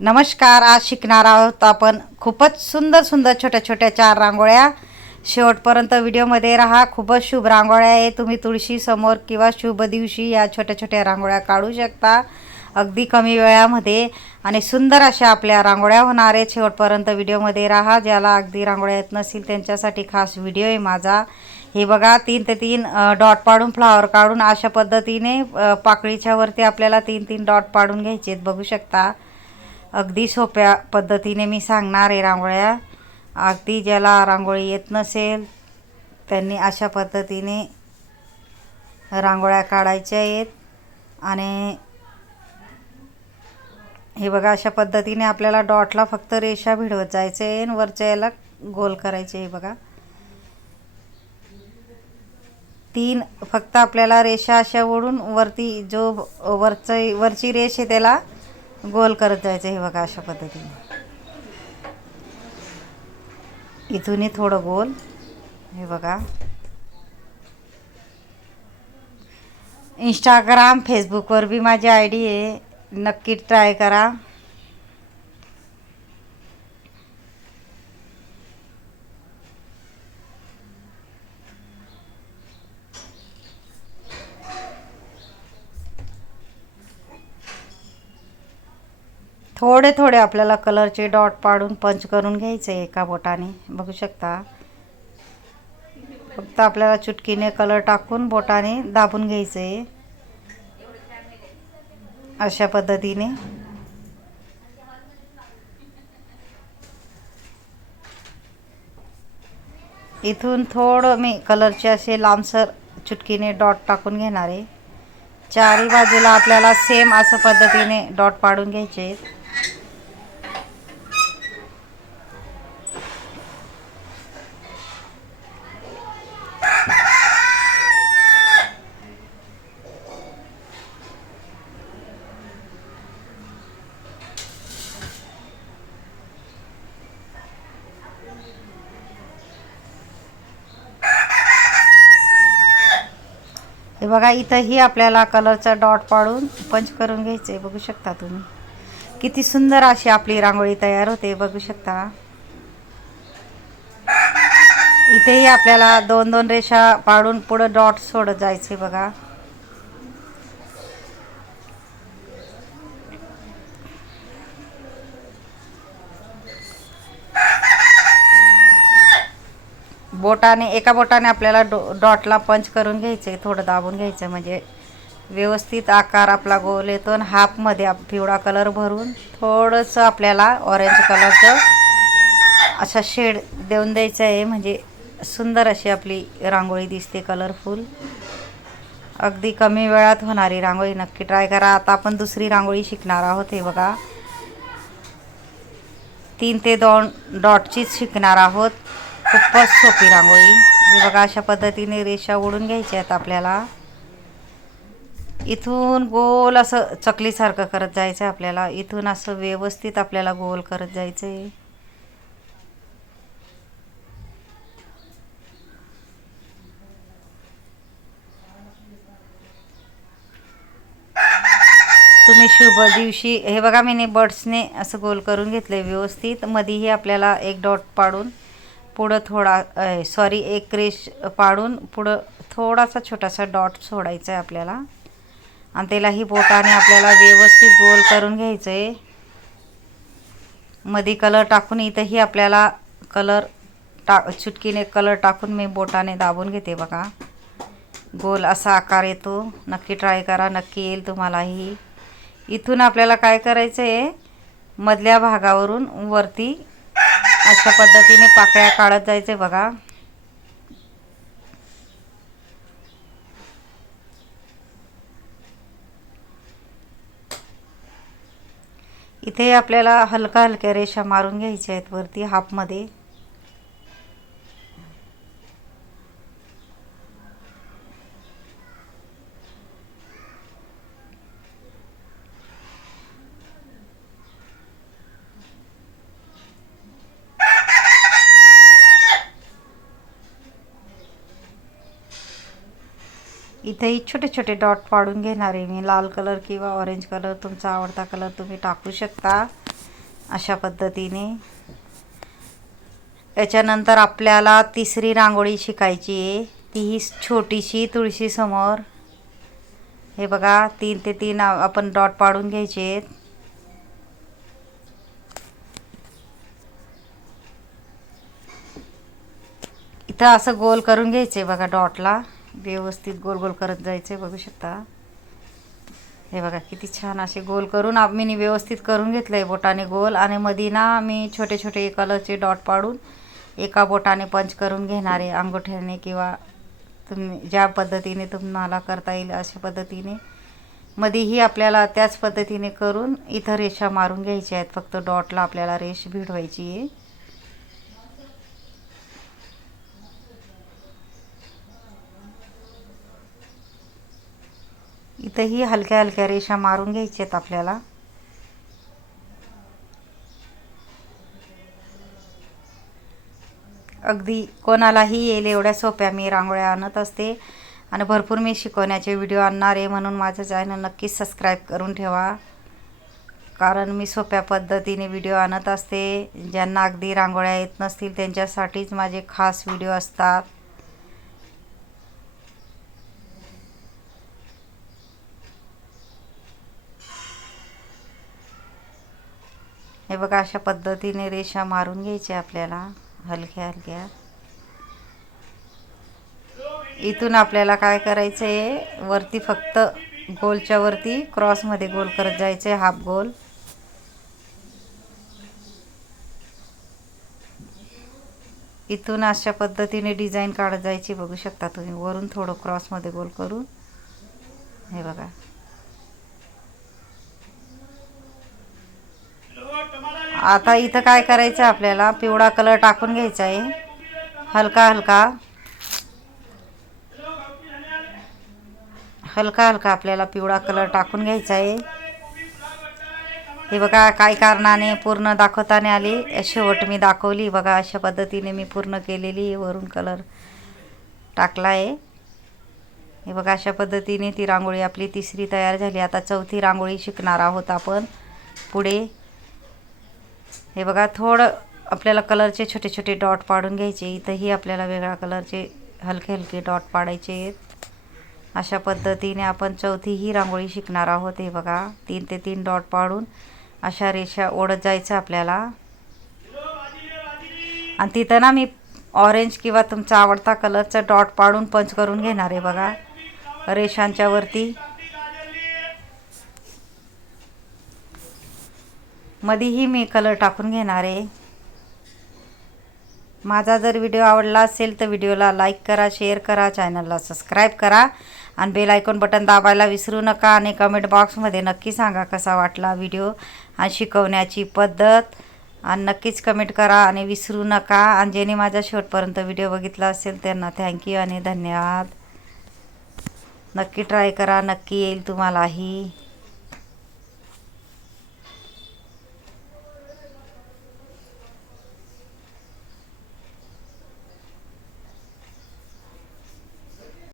नमस्कार. आज शिकणार आहोत आपण खूपच सुंदर सुंदर छोट्या छोट्या 4 रांगोळ्या. शेवटपर्यंत व्हिडिओमध्ये राहा. खूपच शुभ रांगोळ्या आहे. तुम्ही तुळशी समोर किंवा शुभ दिवशी या छोट्या छोट्या रांगोळ्या काढू शकता अगदी कमी वेळामध्ये आणि सुंदर अशा आपल्या रांगोळ्या होणार आहेत. शेवटपर्यंत व्हिडिओमध्ये राहा. ज्याला अगदी रांगोळ्या येत नसतील त्यांच्यासाठी खास व्हिडिओ आहे माझा. हे बघा 3 ते 3 डॉट पाडून फ्लावर काढून अशा पद्धतीने पाकळीच्या वरती आपल्याला 3-3 डॉट पाडून घ्यायचे आहेत. बघू शकता अगदी सोप्या पद्धतीने मी सांगणार आहे रांगोळ्या. अगदी ज्याला रांगोळी येत नसेल त्यांनी अशा पद्धतीने रांगोळ्या काढायच्या आहेत. आणि हे बघा अशा पद्धतीने आपल्याला डॉटला फक्त रेषा भिडवत जायचे आहे आणि वरच्या याला गोल करायचे. हे बघा 3 फक्त आपल्याला रेषा अशा ओढून वरती जो वरची रेष आहे त्याला गोल करत जायचं. हे बघा अशा पद्धतीने इथूनही थोडं गोल. हे बघा इंस्टाग्राम फेसबुकवर बी माझी ID आहे, नक्की ट्राय करा. थोडे थोडे आपल्याला कलरचे डॉट पाडून पंच करून घ्यायचे एका बोटाने. बघू शकता फक्त आपल्याला चुटकीने कलर टाकून बोटाने दाबून घ्यायचे अशा पद्धतीने. इथून थोडं मी कलरचे असे लांबसर चुटकीने डॉट टाकून घेणार आहे. चारही बाजूला आपल्याला सेम असं पद्धतीने डॉट पाडून घ्यायचे आहेत. हे बघा इथंही आपल्याला कलरचा डॉट पाडून पंच करून घ्यायचे. बघू शकता तुम्ही किती सुंदर अशी आपली रांगोळी तयार होते. बघू शकता इथेही आपल्याला 2-2 रेषा पाडून पुढं डॉट सोडत जायचे. बघा बोटाने एका बोटाने आपल्याला डॉटला पंच करून घ्यायचे. थोडं दाबून घ्यायचं म्हणजे व्यवस्थित आकार आपला गोल येतो. आणि हाफमध्ये पिवळा कलर भरून थोडंसं आपल्याला ऑरेंज कलरचं असा शेड देऊन द्यायचा आहे. म्हणजे सुंदर अशी आपली रांगोळी दिसते कलरफुल. अगदी कमी वेळात होणारी रांगोळी. नक्की ट्राय करा. आता आपण दुसरी रांगोळी शिकणार आहोत. हे बघा 3 ते 2 डॉटचीच शिकणार आहोत. खूपच सोपी रांगोळी. हे बघा अशा पद्धतीने रेषा ओढून घ्यायच्या आहेत आपल्याला. इथून गोल असं चकलीसारखं करत जायचं आहे आपल्याला. इथून असं व्यवस्थित आपल्याला गोल करत जायचं आहे. तुम्ही शुभ दिवशी हे बघा मी बर्ड्सने असं गोल करून घेतलं व्यवस्थित. मध्येही आपल्याला एक डॉट पाडून पुढं एक रेष पाडून पुढं थोडासा छोटासा डॉट सोडायचा आहे आपल्याला. आणि त्यालाही बोटाने आपल्याला व्यवस्थित गोल करून घ्यायचं आहे. मध्ये कलर टाकून इथंही आपल्याला चुटकीने कलर टाकून मी बोटाने दाबून घेते. बघा गोल असा आकार येतो. नक्की ट्राय करा. नक्की येईल तुम्हालाही. इथून आपल्याला काय करायचं आहे मधल्या भागावरून वरती अशा पद्धतीने पाकळ्या काढत जायचे. बघा इथे आपल्याला हलक्या रेषा मारून घ्यायच्या आहेत वरती हाफमध्ये. इथेही छोटे छोटे डॉट पाडून घेणार आहे मी. लाल कलर किंवा ऑरेंज कलर तुमचा आवडता कलर तुम्ही टाकू शकता. अशा पद्धतीने. याच्यानंतर आपल्याला तिसरी रांगोळी शिकायची आहे, ती छोटीशी तुळशीसमोर. हे बघा 3 ते 3 आपण डॉट पाडून घ्यायचे आहेत. इथं असं गोल करून घ्यायचे बघा, डॉटला व्यवस्थित गोल गोल करत जायचे. बघू शकता हे बघा किती छान असे गोल करून मी व्यवस्थित करून घेतलंय बोटाने गोल. आणि मध्ये ना मी छोटे छोटे कलरचे डॉट पाडून एका बोटाने पंच करून घेणारे, अंगठ्याने किंवा तुम्ही ज्या पद्धतीने तुम्हाला करता येईल अशा पद्धतीने. मध्येही आपल्याला त्याच पद्धतीने करून इथं रेषा मारून घ्यायच्या आहेत. फक्त डॉटला आपल्याला रेष भिडवायची आहे. इथंही हलक्या हलक्या रेषा मारून घ्यायच्या आहेत आपल्याला. अगदी कोणालाही येईल एवढ्या सोप्या मी रांगोळ्या आणत असते आणि भरपूर मी शिकवण्याचे व्हिडिओ आणणार आहे. म्हणून माझं चॅनल नक्कीच सबस्क्राईब करून ठेवा, कारण मी सोप्या पद्धतीने व्हिडिओ आणत असते. ज्यांना अगदी रांगोळ्या येत नसतील त्यांच्यासाठीच माझे खास व्हिडिओ असतात. हे बघा अशा पद्धतीने रेषा मारून घ्यायच्या आपल्याला हलक्या हलक्या. इथून आपल्याला काय करायचं आहे, वरती फक्त गोलच्या वरती क्रॉसमध्ये गोल करत जायचं आहे, हाफ गोल. इथून अशा पद्धतीने डिझाईन काढत जायची. बघू शकता तुम्ही वरून थोडं क्रॉसमध्ये गोल करून. हे बघा आता इथं काय करायचं, आपल्याला पिवळा कलर टाकून घ्यायचा आहे हलका हलका हलका हलका आपल्याला पिवळा कलर टाकून घ्यायचा आहे. हे बघा काही कारणाने पूर्ण दाखवताना आली, शेवट मी दाखवली. बघा अशा पद्धतीने मी पूर्ण केलेली वरून कलर टाकला आहे. हे बघा अशा पद्धतीने ती रांगोळी आपली तिसरी तयार झाली. आता चौथी रांगोळी शिकणार आहोत आपण पुढे. हे बघा थोडं आपल्याला कलरचे छोटे छोटे डॉट पाडून घ्यायचे. इथंही आपल्याला वेगळ्या कलरचे हलके हलके डॉट पाडायचे आहेत. अशा पद्धतीने आपण चौथी ही रांगोळी शिकणार आहोत. हे बघा 3 ते 3 डॉट पाडून अशा रेषा ओढत जायचं आपल्याला. आणि तिथं ना मी ऑरेंज किंवा तुमचा आवडता कलरचा डॉट पाडून पंच करून घेणार आहे बघा रेषांच्या वरती. मध्येही मी कलर टाकून घेणार आहे. माझा जर व्हिडिओ आवडला असेल तर व्हिडिओला लाईक करा, शेअर करा, चॅनलला सबस्क्राईब करा आणि बेल आयकॉन बटन दाबायला विसरू नका. आणि कमेंट बॉक्समध्ये नक्की सांगा कसा वाटला व्हिडिओ आणि शिकवण्याची पद्धत. आणि नक्कीच कमेंट करा आणि विसरू नका. आणि ज्यांनी माझ्या शेवटपर्यंत व्हिडिओ बघितला असेल त्यांना थँक्यू आणि धन्यवाद. नक्की ट्राय करा, नक्की येईल तुम्हालाही.